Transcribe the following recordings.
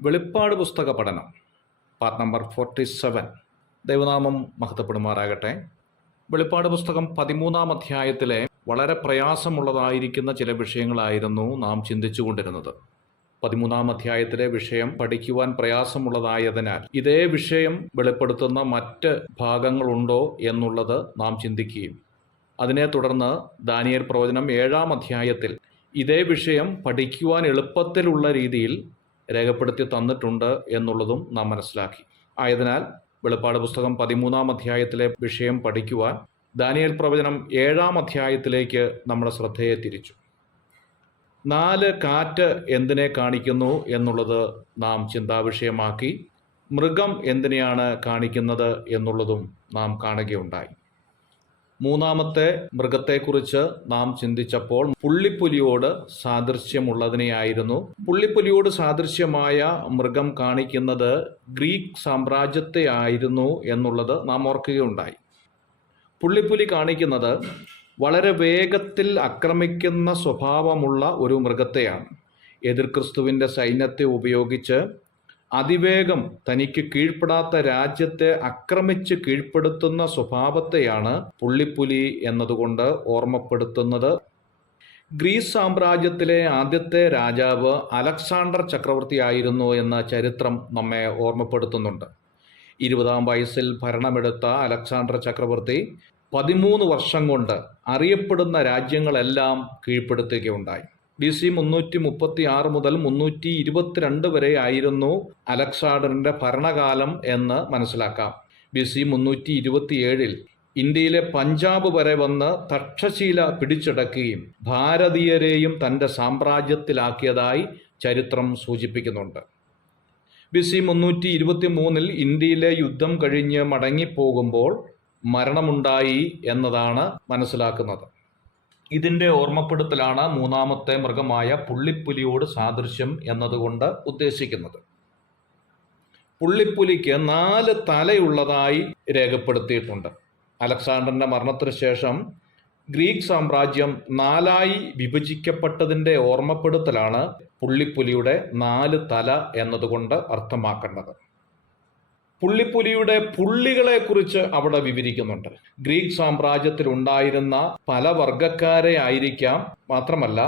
വെളിപ്പാട് പുസ്തക പഠനം പാർട്ട് നമ്പർ 47. ദൈവനാമം മഹത്വപ്പെടുമാറാകട്ടെ. വെളിപ്പാട് പുസ്തകം 13-ാം അധ്യായത്തിലെ വളരെ പ്രയാസമുള്ളതായിരിക്കുന്ന ചില വിഷയങ്ങളായിരുന്നു നാം ചിന്തിച്ചു കൊണ്ടിരുന്നത്. 13-ാം അധ്യായത്തിലെ വിഷയം പഠിക്കുവാൻ പ്രയാസമുള്ളതായതിനാൽ ഇതേ വിഷയം വെളിപ്പെടുത്തുന്ന മറ്റ് ഭാഗങ്ങളുണ്ടോ എന്നുള്ളത് നാം ചിന്തിക്കുകയും അതിനെ തുടർന്ന് ദാനിയേൽ പ്രവചനം 7-ാം അധ്യായത്തിൽ ഇതേ വിഷയം പഠിക്കുവാൻ എളുപ്പത്തിലുള്ള രീതിയിൽ രേഖപ്പെടുത്തി തന്നിട്ടുണ്ട് എന്നുള്ളതും നാം മനസ്സിലാക്കി. ആയതിനാൽ വെളിപ്പാട് പുസ്തകം 13-ാം അധ്യായത്തിലെ വിഷയം പഠിക്കുവാൻ ദാനിയേൽ പ്രവചനം 7-ാം അധ്യായത്തിലേക്ക് നമ്മുടെ ശ്രദ്ധയെ തിരിച്ചു. 4 കാറ്റ് എന്തിനെ കാണിക്കുന്നു എന്നുള്ളത് നാം ചിന്താവിഷയമാക്കി. മൃഗം എന്തിനെയാണ് കാണിക്കുന്നത് എന്നുള്ളതും നാം കാണുകയുണ്ടായി. 3-ാമത്തെ മൃഗത്തെക്കുറിച്ച് നാം ചിന്തിച്ചപ്പോൾ പുള്ളിപ്പുലിയോട് സാദൃശ്യമുള്ളതിനെയായിരുന്നു. പുള്ളിപ്പുലിയോട് സാദൃശ്യമായ മൃഗം കാണിക്കുന്നത് ഗ്രീക്ക് സാമ്രാജ്യത്തെ ആയിരുന്നു എന്നുള്ളത് നാം ഓർക്കുകയുണ്ടായി. പുള്ളിപ്പുലി കാണിക്കുന്നത് വളരെ വേഗത്തിൽ ആക്രമിക്കുന്ന സ്വഭാവമുള്ള ഒരു മൃഗത്തെയാണ്. എതിർ ക്രിസ്തുവിൻ്റെ സൈന്യത്തെ ഉപയോഗിച്ച് അതിവേഗം തനിക്ക് കീഴ്പ്പെടാത്ത രാജ്യത്തെ ആക്രമിച്ച് കീഴ്പ്പെടുത്തുന്ന സ്വഭാവത്തെയാണ് പുള്ളിപ്പുലി എന്നതുകൊണ്ട് ഓർമ്മപ്പെടുത്തുന്നത്. ഗ്രീസ് സാമ്രാജ്യത്തിലെ ആദ്യത്തെ രാജാവ് അലക്സാണ്ടർ ചക്രവർത്തിയായിരുന്നു എന്ന ചരിത്രം നമ്മെ ഓർമ്മപ്പെടുത്തുന്നുണ്ട്. 20-ാം വയസ്സിൽ ഭരണമെടുത്ത അലക്സാണ്ടർ ചക്രവർത്തി 13 വർഷം കൊണ്ട് അറിയപ്പെടുന്ന രാജ്യങ്ങളെല്ലാം കീഴ്പ്പെടുത്തുകയുണ്ടായി. BC 336 മുതൽ 322 വരെ ആയിരുന്നു അലക്സാണ്ടറിൻ്റെ ഭരണകാലം എന്ന് മനസ്സിലാക്കാം. BC 327 ഇന്ത്യയിലെ പഞ്ചാബ് വരെ വന്ന് തക്ഷശീല പിടിച്ചടക്കുകയും ഭാരതീയരെയും തൻ്റെ സാമ്രാജ്യത്തിലാക്കിയതായി ചരിത്രം സൂചിപ്പിക്കുന്നുണ്ട്. BC 323 ഇന്ത്യയിലെ യുദ്ധം കഴിഞ്ഞ് മടങ്ങിപ്പോകുമ്പോൾ മരണമുണ്ടായി എന്നതാണ് മനസ്സിലാക്കുന്നത്. ഇതിൻ്റെ ഓർമ്മപ്പെടുത്തലാണ് 3-ാമത്തെ മൃഗമായ പുള്ളിപ്പുലിയോട് സാദൃശ്യം എന്നതുകൊണ്ട് ഉദ്ദേശിക്കുന്നത്. പുള്ളിപ്പുലിക്ക് 4 തലയുള്ളതായി രേഖപ്പെടുത്തിയിട്ടുണ്ട്. അലക്സാണ്ടറിൻ്റെ മരണത്തിന് ശേഷം ഗ്രീക്ക് സാമ്രാജ്യം 4ആയി വിഭജിക്കപ്പെട്ടതിൻ്റെ ഓർമ്മപ്പെടുത്തലാണ് പുള്ളിപ്പുലിയുടെ 4 തല എന്നതുകൊണ്ട് അർത്ഥമാക്കേണ്ടത്. പുള്ളിപ്പുലിയുടെ പുള്ളികളെക്കുറിച്ച് അവിടെ വിവരിക്കുന്നുണ്ട്. ഗ്രീക്ക് സാമ്രാജ്യത്തിൽ ഉണ്ടായിരുന്ന പല വർഗക്കാരെ ആയിരിക്കാം, മാത്രമല്ല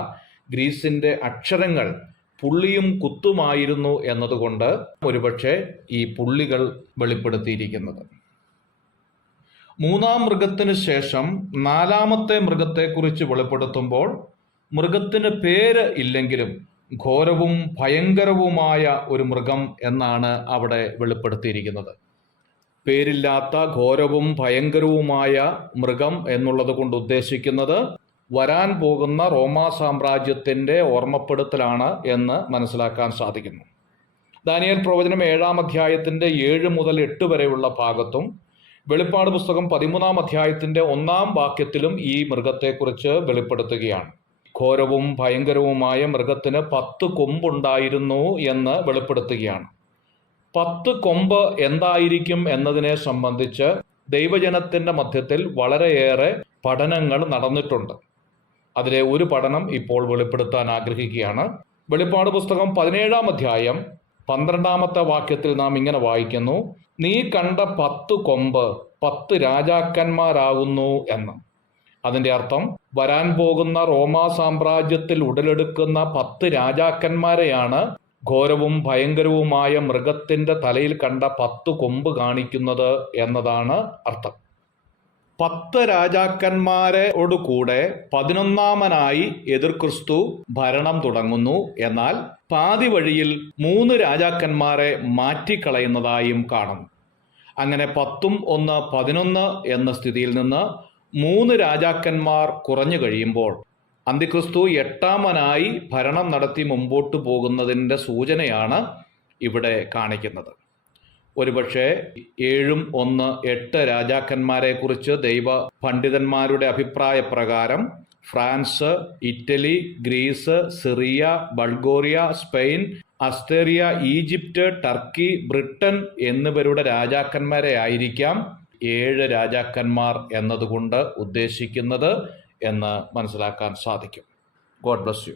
ഗ്രീസിൻ്റെ അക്ഷരങ്ങൾ പുള്ളിയും കുത്തുമായിരുന്നു എന്നതുകൊണ്ട് ഒരുപക്ഷെ ഈ പുള്ളികൾ വെളിപ്പെടുത്തിയിരിക്കുന്നത്. 3-ാം മൃഗത്തിന് ശേഷം 4-ാമത്തെ മൃഗത്തെക്കുറിച്ച് വെളിപ്പെടുത്തുമ്പോൾ മൃഗത്തിന് പേര് ഇല്ലെങ്കിലും ഘോരവും ഭയങ്കരവുമായ ഒരു മൃഗം എന്നാണ് അവിടെ വെളിപ്പെടുത്തിയിരിക്കുന്നത്. പേരില്ലാത്ത ഘോരവും ഭയങ്കരവുമായ മൃഗം എന്നുള്ളത് കൊണ്ട് ഉദ്ദേശിക്കുന്നത് വരാൻ പോകുന്ന റോമാ സാമ്രാജ്യത്തിൻ്റെ ഓർമ്മപ്പെടുത്തലാണ് എന്ന് മനസ്സിലാക്കാൻ സാധിക്കുന്നു. ദാനിയേൽ പ്രവചനം 7-ാം അധ്യായത്തിൻ്റെ 7 മുതൽ 8 വരെയുള്ള ഭാഗത്തും വെളിപ്പാട് പുസ്തകം 13-ാം അധ്യായത്തിൻ്റെ 1-ാം വാക്യത്തിലും ഈ മൃഗത്തെക്കുറിച്ച് വെളിപ്പെടുത്തുകയാണ്. ഘോരവും ഭയങ്കരവുമായ മൃഗത്തിന് 10 കൊമ്പുണ്ടായിരുന്നു എന്ന് വെളിപ്പെടുത്തുകയാണ്. 10 കൊമ്പ് എന്തായിരിക്കും എന്നതിനെ സംബന്ധിച്ച് ദൈവജനത്തിൻ്റെ മധ്യത്തിൽ വളരെയേറെ പഠനങ്ങൾ നടന്നിട്ടുണ്ട്. അതിലെ ഒരു പഠനം ഇപ്പോൾ വെളിപ്പെടുത്താൻ ആഗ്രഹിക്കുകയാണ്. വെളിപ്പാട് പുസ്തകം 17-ാം അധ്യായം 12-ാമത്തെ വാക്യത്തിൽ നാം ഇങ്ങനെ വായിക്കുന്നു: നീ കണ്ട 10 കൊമ്പ് 10 രാജാക്കന്മാരാകുന്നു എന്ന്. അതിൻ്റെ അർത്ഥം വരാൻ പോകുന്ന റോമാ സാമ്രാജ്യത്തിൽ ഉടലെടുക്കുന്ന 10 രാജാക്കന്മാരെയാണ് ഘോരവും ഭയങ്കരവുമായ മൃഗത്തിൻ്റെ തലയിൽ കണ്ട 10 കൊമ്പ് കാണിക്കുന്നത് എന്നതാണ് അർത്ഥം. 10 രാജാക്കന്മാരോട് കൂടെ 11-ാമനായി എതിർ ക്രിസ്തു ഭരണം തുടങ്ങുന്നു. എന്നാൽ പാതി വഴിയിൽ 3 രാജാക്കന്മാരെ മാറ്റിക്കളയുന്നതായും കാണുന്നു. അങ്ങനെ 10 ഉം 1 11 എന്ന സ്ഥിതിയിൽ നിന്ന് 3 രാജാക്കന്മാർ കുറഞ്ഞു കഴിയുമ്പോൾ അന്തിക്രിസ്തു 8-ാമനായി ഭരണം നടത്തി മുമ്പോട്ട് പോകുന്നതിൻ്റെ സൂചനയാണ് ഇവിടെ കാണിക്കുന്നത്. ഒരുപക്ഷെ 7 1 8 രാജാക്കന്മാരെ കുറിച്ച് ദൈവ പണ്ഡിതന്മാരുടെ അഭിപ്രായ പ്രകാരം France, Italy, Greece, Syria, Bulgaria, Spain, അസ്തേറിയ, ഈജിപ്റ്റ്, ടർക്കി, ബ്രിട്ടൻ എന്നിവരുടെ രാജാക്കന്മാരെ ആയിരിക്കാം 7 രാജാക്കന്മാർ എന്നതുകൊണ്ട് ഉദ്ദേശിക്കുന്നത് എന്ന് മനസ്സിലാക്കാൻ സാധിക്കും. God bless you.